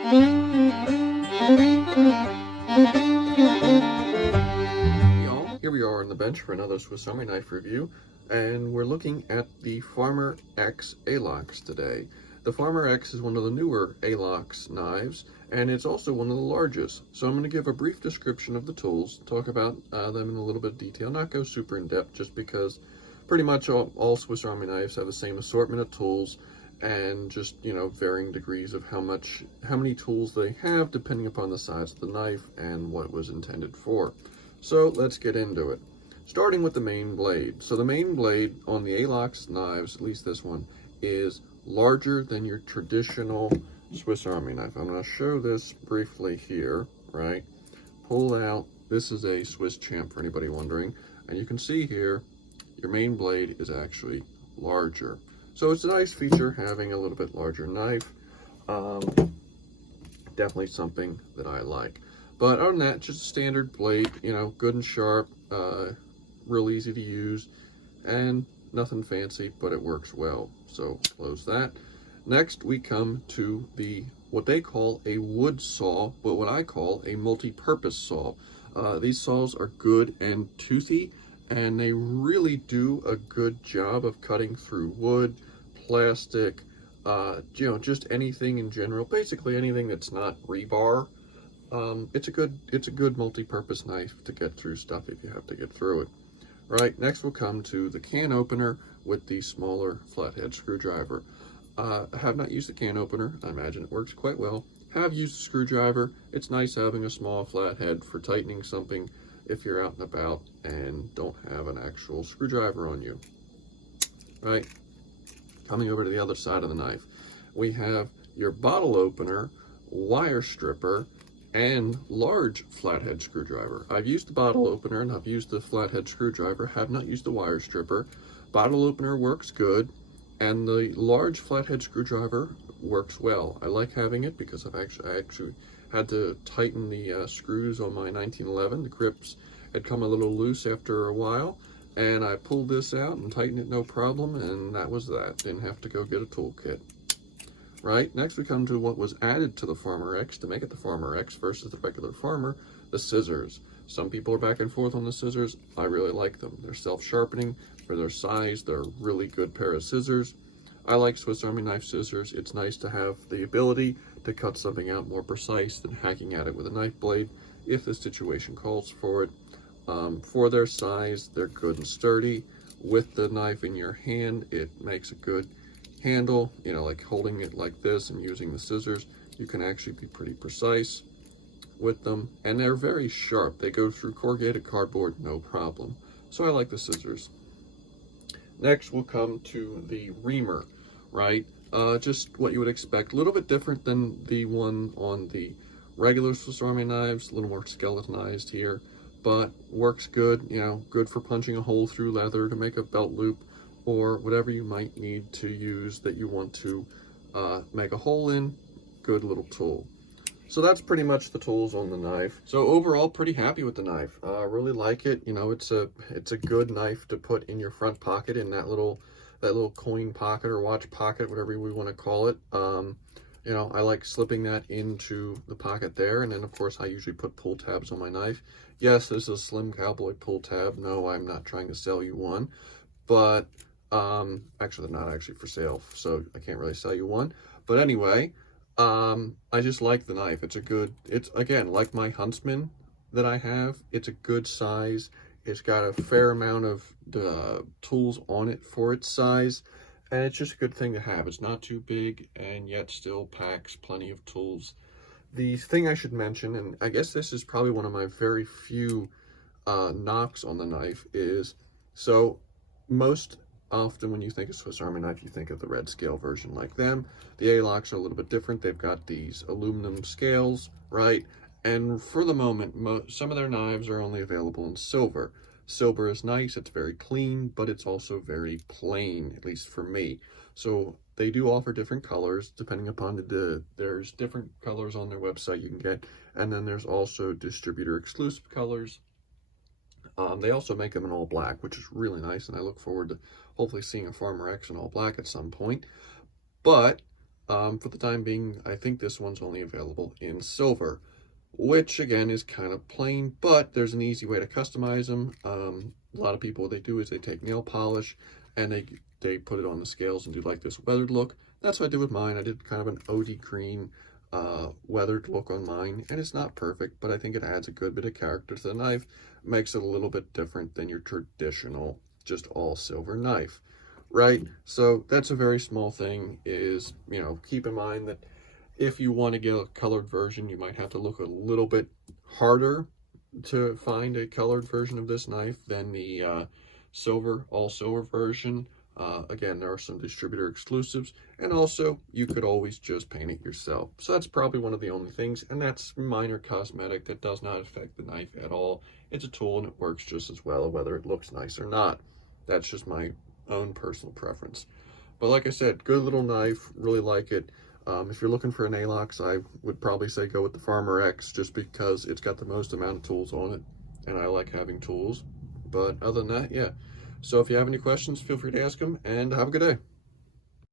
Y'all, here we are on the bench for another Swiss Army knife review, and we're looking at the Farmer X Alox today. The Farmer X is one of the newer Alox knives, and it's also one of the largest. So I'm going to give a brief description of the tools, talk about them in a little bit of detail, not go super in depth, just because pretty much all Swiss Army knives have the same assortment of tools, and just, you know, varying degrees of how many tools they have depending upon the size of the knife and what it was intended for. So let's get into it. Starting with the main blade. So the main blade on the Alox knives, at least this one, is larger than your traditional Swiss Army knife. I'm going to show this briefly here, right? Pull out, this is a Swiss Champ for anybody wondering, and you can see here your main blade is actually larger. So it's a nice feature having a little bit larger knife. Definitely something that I like. But other than that, just a standard blade, you know, good and sharp, real easy to use, and nothing fancy, but it works well. So close that. Next, we come to what they call a wood saw, but what I call a multi-purpose saw. These saws are good and toothy, and they really do a good job of cutting through wood, plastic, you know, just anything in general, basically anything that's not rebar. It's a good multi-purpose knife to get through stuff if you have to get through it. Right, next we'll come to the can opener with the smaller flathead screwdriver. I have not used the can opener. I imagine it works quite well. Have used a screwdriver. It's nice having a small flathead for tightening something if you're out and about and don't have an actual screwdriver on you. Right, coming over to the other side of the knife, we have your bottle opener, wire stripper, and large flathead screwdriver. I've used the bottle opener and I've used the flathead screwdriver, have not used the wire stripper. Bottle opener works good, and the large flathead screwdriver works well. I like having it because I actually had to tighten the screws on my 1911. The grips had come a little loose after a while, and I pulled this out and tightened it no problem, and that was that. Didn't have to go get a toolkit. Right, next we come to what was added to the Farmer X to make it the Farmer X versus the regular Farmer, the scissors. Some people are back and forth on the scissors. I really like them. They're self-sharpening. For their size, they're a really good pair of scissors. I like Swiss Army knife scissors. It's nice to have the ability to cut something out more precise than hacking at it with a knife blade if the situation calls for it. For their size, they're good and sturdy. With the knife in your hand, it makes a good handle, you know, like holding it like this and using the scissors, you can actually be pretty precise with them, and they're very sharp. They go through corrugated cardboard no problem. So I like the scissors. Next we'll come to the Reamer, right? Just what you would expect, a little bit different than the one on the regular Swiss Army knives, a little more skeletonized here, but works good, you know, good for punching a hole through leather to make a belt loop, or whatever you might need to use that you want to make a hole in. Good little tool. So that's pretty much the tools on the knife. So overall, pretty happy with the knife. Really like it. You know, it's a good knife to put in your front pocket, in that little coin pocket or watch pocket, whatever we want to call it. You know, I like slipping that into the pocket there, and then of course I usually put pull tabs on my knife. Yes, this is a slim Cowboy pull tab. No, I'm not trying to sell you one, but actually they're not actually for sale, so I can't really sell you one. But anyway, I just like the knife. It's again, like my Huntsman that I have, it's a good size. It's got a fair amount of tools on it for its size, and it's just a good thing to have. It's not too big, and yet still packs plenty of tools. The thing I should mention, and I guess this is probably one of my very few knocks on the knife, is so most often when you think of Swiss Army knife, you think of the red scale version like them. The Alox are a little bit different. They've got these aluminum scales, right? And for the moment, some of their knives are only available in silver. Silver is nice, it's very clean, but it's also very plain, at least for me. So they do offer different colors depending upon there's different colors on their website you can get. And then there's also distributor exclusive colors. They also make them in all black, which is really nice, and I look forward to hopefully seeing a Farmer X in all black at some point. But For the time being, I think this one's only available in silver, which again is kind of plain, but there's an easy way to customize them. A lot of people, what they do is they take nail polish and they put it on the scales and do like this weathered look. That's what I did with mine. I did kind of an OD green weathered look on mine, and it's not perfect, but I think it adds a good bit of character to the knife, makes it a little bit different than your traditional just all silver knife, right? So that's a very small thing. Is, you know, keep in mind that if you want to get a colored version, you might have to look a little bit harder to find a colored version of this knife than the all silver version. Again, there are some distributor exclusives, and also you could always just paint it yourself. So that's probably one of the only things, and that's minor cosmetic that does not affect the knife at all. It's a tool and it works just as well, whether it looks nice or not. That's just my own personal preference. But like I said, good little knife, really like it. If you're looking for an Alox, I would probably say go with the Farmer X, just because it's got the most amount of tools on it, and I like having tools. But other than that, yeah. So if you have any questions, feel free to ask them, and have a good day.